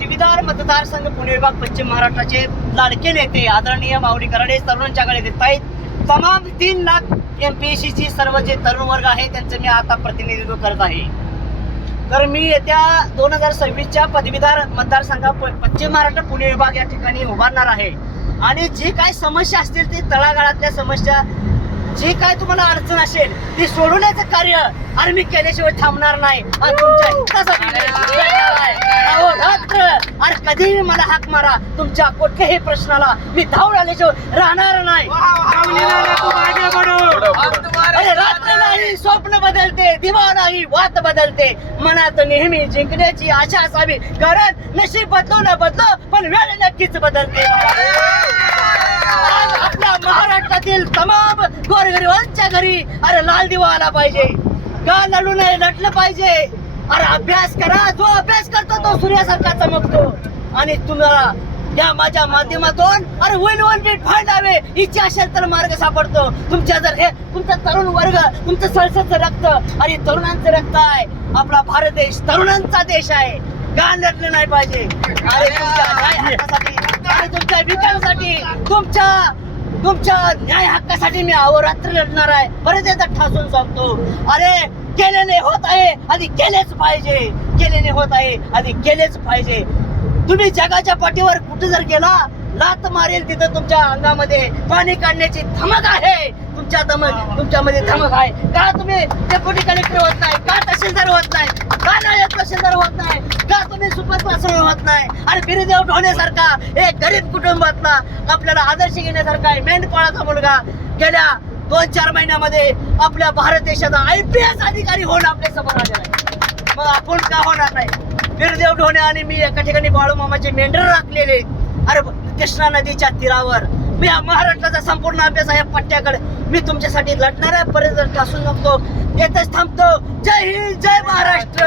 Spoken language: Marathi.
पदवीधर मतदारसंघ पुणे विभाग पश्चिम महाराष्ट्राचे लाडके नेते आदरणीय माऊली कराडे तरुणांच्या गळ्यात येत आहेत. तमाम 3 लाख MPSC सर्व जे तरुण वर्ग आहे त्यांचं मी आता प्रतिनिधित्व करत आहे. तर मी येत्या 2026च्या पदवीधर मतदारसंघ पश्चिम महाराष्ट्र पुणे विभाग या ठिकाणी उभारणार आहे. आणि जी काय समस्या असतील ती तळागाळातल्या समस्या, जी काय तुम्हाला अडचण असेल ती सोडवण्याचं कार्य आणि मी केल्याशिवाय थांबणार नाही. आणि तुमच्या हितासाठी अहोरात्र आणि कधीही मला हाक मारा, तुमच्या कोणत्याही प्रश्नाला मी धावून आल्याशिवाय राहणार नाही. अरे रात्र नाही स्वप्न बदलते, दिवा नाही वात बदलते, मनात नेहमी जिंकण्याची आशा असावी, कारण नशीब बदलो न बदलो पण वेळ नक्कीच बदलते. आज आपल्या महाराष्ट्रातील तमाम गोरगरिबांच्या घरी अरे लाल दिवा आला पाहिजे, का लढू नये लढलं पाहिजे. अरे अभ्यास करा, जो अभ्यास करतो तो सूर्यासारखा चमकतो. आणि तुम्हाला या माझ्या माध्यमातून अरे होईल फायदावे इच्छा असेल तर मार्ग सापडतो. तुमच्या जर हे तुमचा तरुण वर्ग, तुमचं सळसळचं रक्त आणि तरुणांचं रक्त आहे. आपला भारत देश तरुणांचा देश आहे. का लढलं नाही पाहिजे? अरे तुमच्या न्याय हक्कासाठी आणि तुमच्या विकासासाठी, तुमच्या न्याय हक्कासाठी मी अहोरात्र लढणार आहे. परत एकदा ठासून सांगतो, अरे केल्याने होत आहे आधी केलेच पाहिजे, केल्याने होत आहे आधी केलेच पाहिजे. तुम्ही जगाच्या पाठीवर कुठे जर गेला, लात मारेल तिथं तुमच्या अंगामध्ये पाणी काढण्याची धमक आहे. तुमच्यामध्ये धमक आहे. का तुम्ही डेप्युटी कलेक्टर होत नाही, का तहसीलदार होत नाही, का नायब तहसीलदार होत नाही, का तुम्ही सुपर क्लासर होत नाही. आणि बिरदेव ढोण्यासारखा एक गरीब कुटुंबातला आपल्याला आदर्श घेण्यासारखा आहे मेंढपाळाचा मुलगा गेल्या 2-4 महिन्यामध्ये आपल्या भारत देशाचा IPS अधिकारी होऊन आपल्या समोर आलेला आहे. मग आपण का होणार नाही? बिरदेव ढोणे आणि मी एका ठिकाणी बाळूमामाचे मेंढर राखलेले. अरे कृष्णा नदीच्या तीरावर मी महाराष्ट्राचा संपूर्ण अभ्यास आहे पट्ट्याकडे मी तुमच्यासाठी लढणार आहे. परत ठासून नको येतच थांबतो. जय हिंद, जय महाराष्ट्र.